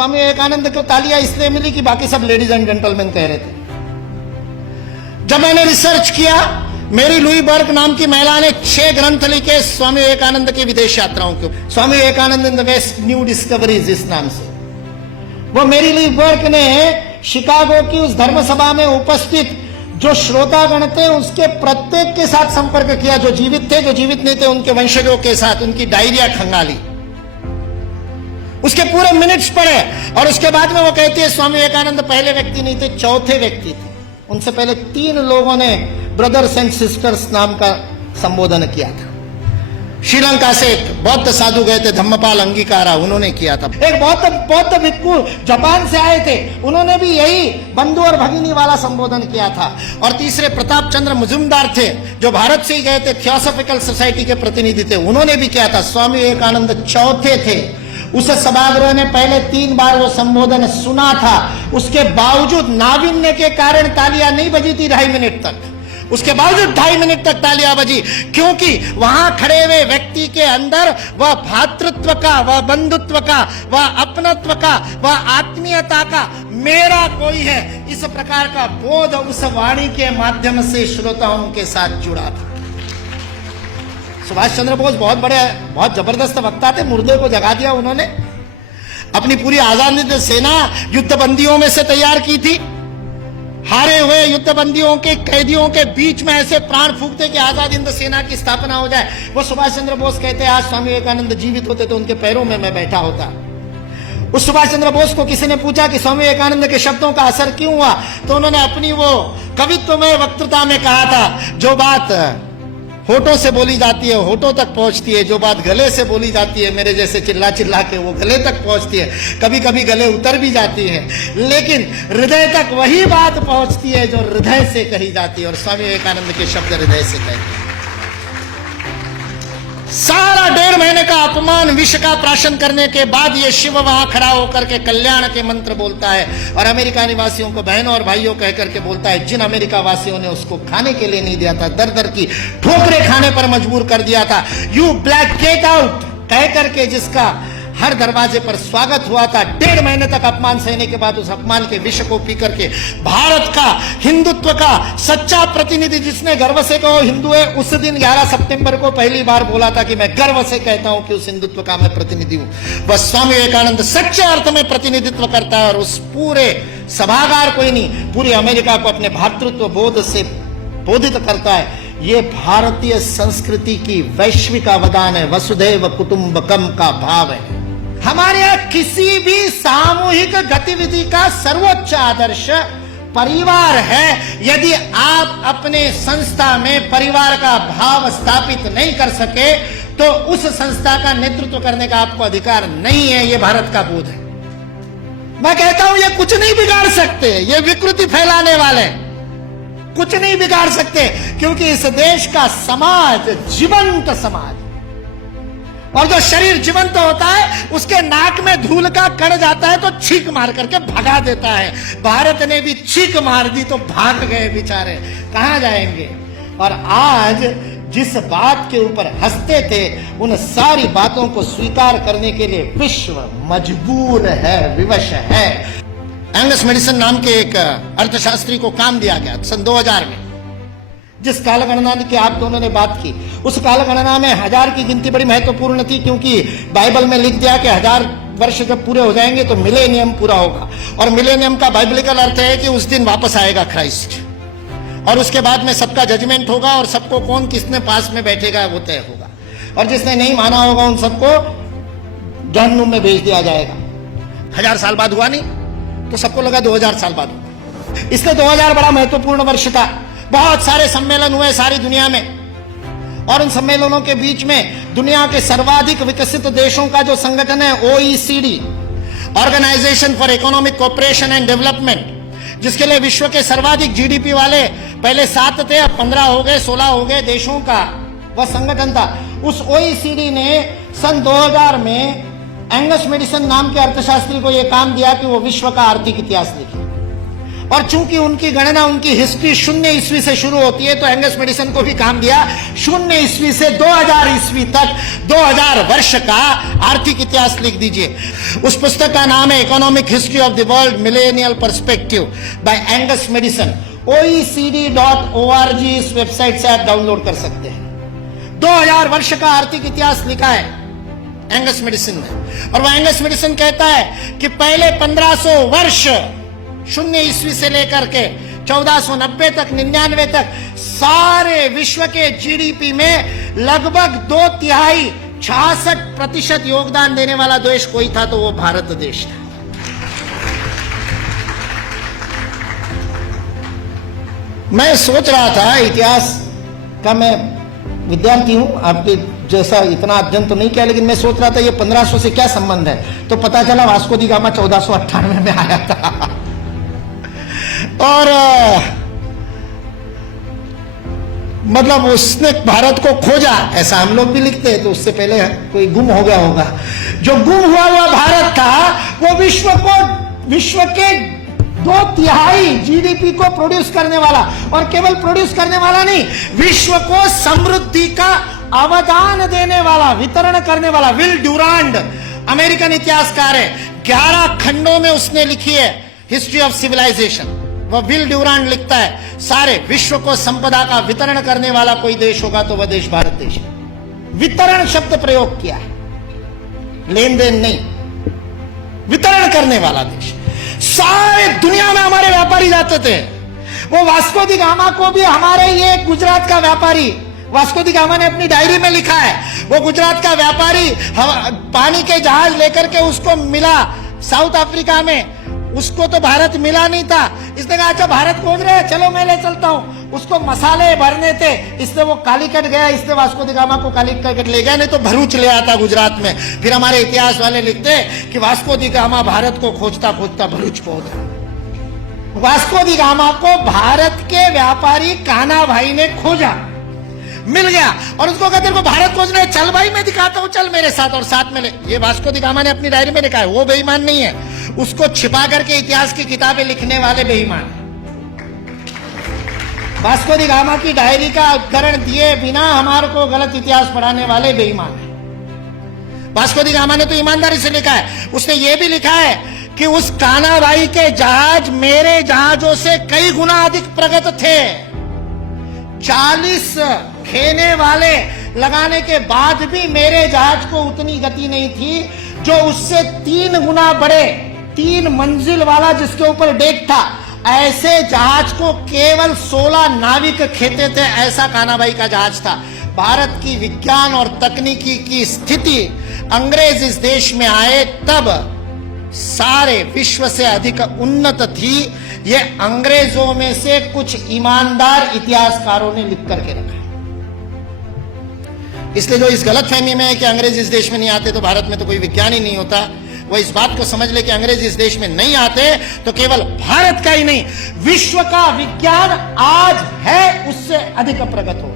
स्वामी विवेकानंद को तालियां इसलिए मिली कि बाकी सब लेडीज एंड जेंटलमैन कह रहे थे। जब मैंने रिसर्च किया, मेरी लुई बर्ग नाम की महिला ने 6 ग्रंथ लिखे स्वामी विवेकानंद की विदेश यात्राओं के, Swami Vivekananda in the west new discoveries इस नाम से। वो मेरी लुई बर्ग ने शिकागो की उस धर्म सभा में उपस्थित जो श्रोतागण थे उसके प्रत्येक के साथ संपर्क किया, जो जीवित थे, जो जीवित नहीं थे उनके वंशजों के साथ, उनकी डायरिया खंगाली, उसके पूरे मिनट्स पढ़े। और उसके बाद में वो कहती है स्वामी विवेकानंद पहले व्यक्ति नहीं थे, चौथे व्यक्ति थे। उनसे पहले 3 लोगों ने ब्रदर्स एंड सिस्टर्स नाम का संबोधन किया था। श्रीलंका से एक बौद्ध साधु गए थे, धम्मपाल अंगीकारा, उन्होंने किया था। एक बौद्ध भिक्खु जापान से आए थे, उन्होंने भी यही बंधु और भगिनी वाला संबोधन किया था। और तीसरे प्रताप चंद्र मजुमदार थे, जो भारत से ही गए थे, थियोसॉफिकल सोसाइटी के प्रतिनिधि थे, उन्होंने भी किया था। स्वामी विवेकानंद चौथे थे। उस सभागृह ने पहले 3 बार वो संबोधन सुना था, उसके बावजूद नाविन्य के कारण तालियां नहीं बजी थी 2.5 मिनट तक। उसके बावजूद 2.5 मिनट तक तालियां बजी, क्योंकि वहां खड़े हुए व्यक्ति के अंदर वह भातृत्व का, वह बंधुत्व का, वह अपनत्व का, वह आत्मीयता का, मेरा कोई है, इस प्रकार का बोध उस वाणी के माध्यम से श्रोताओं के साथ जुड़ा था। सुभाष चंद्र बोस बहुत जबरदस्त वक्ता थे, मुर्दे को जगा दिया उन्होंने। अपनी पूरी आजादी सेना युद्धबंदियों में से तैयार की थी। हारे हुए युद्धबंदियों के कैदियों के बीच में ऐसे प्राण फूंकते कि आजाद हिंद सेना की स्थापना हो जाए। वो सुभाष चंद्र बोस कहते हैं, आज स्वामी विवेकानंद जीवित होते तो उनके पैरों में मैं बैठा होता। उस सुभाष चंद्र बोस को किसी ने पूछा कि स्वामी विवेकानंद के शब्दों का असर क्यों हुआ, तो उन्होंने अपनी वो कवित्वमय वक्तृता में कहा था, जो बात होठों से बोली जाती है होठों तक पहुंचती है, जो बात गले से बोली जाती है मेरे जैसे चिल्ला चिल्ला के वो गले तक पहुंचती है, कभी कभी गले उतर भी जाती है, लेकिन हृदय तक वही बात पहुंचती है जो हृदय से कही जाती है। और स्वामी विवेकानंद के शब्द हृदय से कहते हैं। सारा 1.5 महीने का अपमान विष का प्राशन करने के बाद ये शिव वहां खड़ा होकर के कल्याण के मंत्र बोलता है और अमेरिका निवासियों को बहनों और भाइयों कह करके बोलता है, जिन अमेरिका वासियों ने उसको खाने के लिए नहीं दिया था, दर दर की ठोकरें खाने पर मजबूर कर दिया था, यू ब्लैक गेट आउट कह करके जिसका हर दरवाजे पर स्वागत हुआ था, 1.5 महीने तक अपमान सहने के बाद उस अपमान के विष को पी करके भारत का हिंदुत्व का सच्चा प्रतिनिधि जिसने गर्व से कहो हिंदू है, उस दिन 11 सितंबर को पहली बार बोला था कि मैं गर्व से कहता हूं कि उस हिंदुत्व का मैं प्रतिनिधि हूं। बस स्वामी विवेकानंद सच्चे अर्थ में प्रतिनिधित्व करता है और उस पूरे सभागार को ही नहीं, पूरी अमेरिका को अपने भातृत्व बोध से बोधित करता है। ये भारतीय संस्कृति की वैश्विक अवदान है, वसुधैव कुटुंबकम का भाव है। हमारे यहां किसी भी सामूहिक गतिविधि का सर्वोच्च आदर्श परिवार है। यदि आप अपने संस्था में परिवार का भाव स्थापित नहीं कर सके तो उस संस्था का नेतृत्व करने का आपको अधिकार नहीं है। यह भारत का बोध है। मैं कहता हूं ये कुछ नहीं बिगाड़ सकते, ये विकृति फैलाने वाले कुछ नहीं बिगाड़ सकते, क्योंकि इस देश का समाज जीवंत समाज, और जो शरीर जीवंत होता है उसके नाक में धूल का कण जाता है तो छींक मार करके भगा देता है। भारत ने भी छींक मार दी तो भाग गए बेचारे, कहां जाएंगे। और आज जिस बात के ऊपर हंसते थे उन सारी बातों को स्वीकार करने के लिए विश्व मजबूर है, विवश है। एंगस मेडिसन नाम के एक अर्थशास्त्री को काम दिया गया सन 2000 में। जिस कालगणना की आप दोनों ने बात की, उस कालगणना में 1000 की गिनती बड़ी महत्वपूर्ण थी, क्योंकि बाइबल में लिख दिया कि 1000 वर्ष जब पूरे हो जाएंगे तो मिलेनियम पूरा होगा। और मिलेनियम का बाइबलिकल अर्थ है कि उस दिन वापस आएगा क्राइस्ट, और उसके बाद में सबका जजमेंट होगा और सबको कौन किसने पास में बैठेगा वो तय होगा, और जिसने नहीं माना होगा उन सबको जहन्नुम में भेज दिया जाएगा। 1000 साल बाद हुआ नहीं तो सबको लगा 2000 साल बाद हुआ। इसलिए 2000 बड़ा महत्वपूर्ण वर्ष था। बहुत सारे सम्मेलन हुए सारी दुनिया में, और उन सम्मेलनों के बीच में दुनिया के सर्वाधिक विकसित देशों का जो संगठन है OECD, Organisation for Economic Cooperation and Development, जिसके लिए विश्व के सर्वाधिक GDP वाले पहले 7 थे, अब 15 हो गए, 16 हो गए देशों का वह संगठन था। उस OECD ने सन 2000 में एंगस मेडिसन नाम के अर्थशास्त्री को यह काम दिया कि वो विश्व का आर्थिक इतिहास लिखे। और चूंकि उनकी गणना, उनकी हिस्ट्री 0 ईस्वी से शुरू होती है, तो एंगस मेडिसन को भी काम दिया 0 ईस्वी से 2000 ईस्वी तक 2000 वर्ष का आर्थिक इतिहास लिख दीजिए। उस पुस्तक का नाम है Economic History of the World Millennial Perspective by Angus Maddison. OECD.org इस वेबसाइट से आप डाउनलोड कर सकते हैं। 2000 वर्ष का आर्थिक इतिहास लिखा है एंगस मेडिसन ने। और वह एंगस मेडिसन कहता है कि पहले 1500 वर्ष 0 ईस्वी से लेकर के 1490 तक 99 तक सारे विश्व के जीडीपी में लगभग 2/3 66% योगदान देने वाला देश कोई था तो वो भारत देश था। मैं सोच रहा था, इतिहास का मैं विद्यार्थी हूं, आपके जैसा इतना अध्ययन तो नहीं किया, लेकिन मैं सोच रहा था ये 1500 से क्या संबंध है। तो पता चला वास्को दी गामा 1498 में आया था। और मतलब उसने भारत को खोजा, ऐसा हम लोग भी लिखते हैं, तो उससे पहले कोई गुम हो गया होगा। जो गुम हुआ भारत था वो विश्व के 2/3 जीडीपी को प्रोड्यूस करने वाला, और केवल प्रोड्यूस करने वाला नहीं, विश्व को समृद्धि का अवदान देने वाला, वितरण करने वाला। विल ड्यूरांड अमेरिकन इतिहासकार है, 11 खंडों में उसने लिखी है हिस्ट्री ऑफ सिविलाइजेशन। वह विल ड्यूरांड लिखता है सारे विश्व को संपदा का वितरण करने वाला कोई देश होगा तो वह देश भारत देश है। वितरण शब्द प्रयोग किया है, लेन देन नहीं, वितरण करने वाला देश। सारे दुनिया में हमारे व्यापारी जाते थे। वो वास्को दी गामा को भी हमारे ये गुजरात का व्यापारी, वास्को दी गामा ने अपनी डायरी में लिखा है, वो गुजरात का व्यापारी पानी के जहाज लेकर के उसको मिला साउथ अफ्रीका में। उसको तो भारत मिला नहीं था। इसने कहा अच्छा भारत खोज रहे हैं, चलो मैं ले चलता हूं। उसको मसाले भरने थे, इसलिए वो कालीकट गया, इसलिए वास्को दी गामा को कालीकट ले गया, नहीं तो भरूच ले आता गुजरात में। फिर हमारे इतिहास वाले लिखते कि वास्को दी गामा भारत को खोजता खोजता भरूच पहुंच गया। वास्को दी गामा को भारत के व्यापारी कान्हा भाई ने खोजा, मिल गया, और उसको कहते को भारत खोजने, चल भाई मैं दिखाता हूं, चल मेरे साथ, और साथ में ले। ये वास्को दी गामा ने अपनी डायरी में लिखा है, वो बेईमान नहीं है, उसको छिपा करके इतिहास की किताबें लिखने वाले बेईमान। वास्को दी गामा की डायरी का उद्धरण दिए बिना हमारे को गलत इतिहास पढ़ाने वाले बेईमान है। वास्को दी गामा ने तो ईमानदारी से लिखा है। उसने ये भी लिखा है कि उस कान्हा भाई के जहाज मेरे जहाजों से कई गुना अधिक प्रगत थे। 40 खेने वाले लगाने के बाद भी मेरे जहाज को उतनी गति नहीं थी जो उससे 3 गुना बड़े, 3 मंजिल वाला जिसके ऊपर डेक था, ऐसे जहाज को केवल 16 नाविक खेते थे। ऐसा कान्हा भाई का जहाज था। भारत की विज्ञान और तकनीकी की स्थिति अंग्रेज इस देश में आए तब सारे विश्व से अधिक उन्नत थी। ये अंग्रेजों में से कुछ ईमानदार इतिहासकारों ने लिख करके रखा। इसलिए जो इस गलतफहमी में है कि अंग्रेज इस देश में नहीं आते तो भारत में तो कोई विज्ञान ही नहीं होता, वो इस बात को समझ ले कि अंग्रेज इस देश में नहीं आते तो केवल भारत का ही नहीं, विश्व का विज्ञान आज है उससे अधिक प्रगत हो।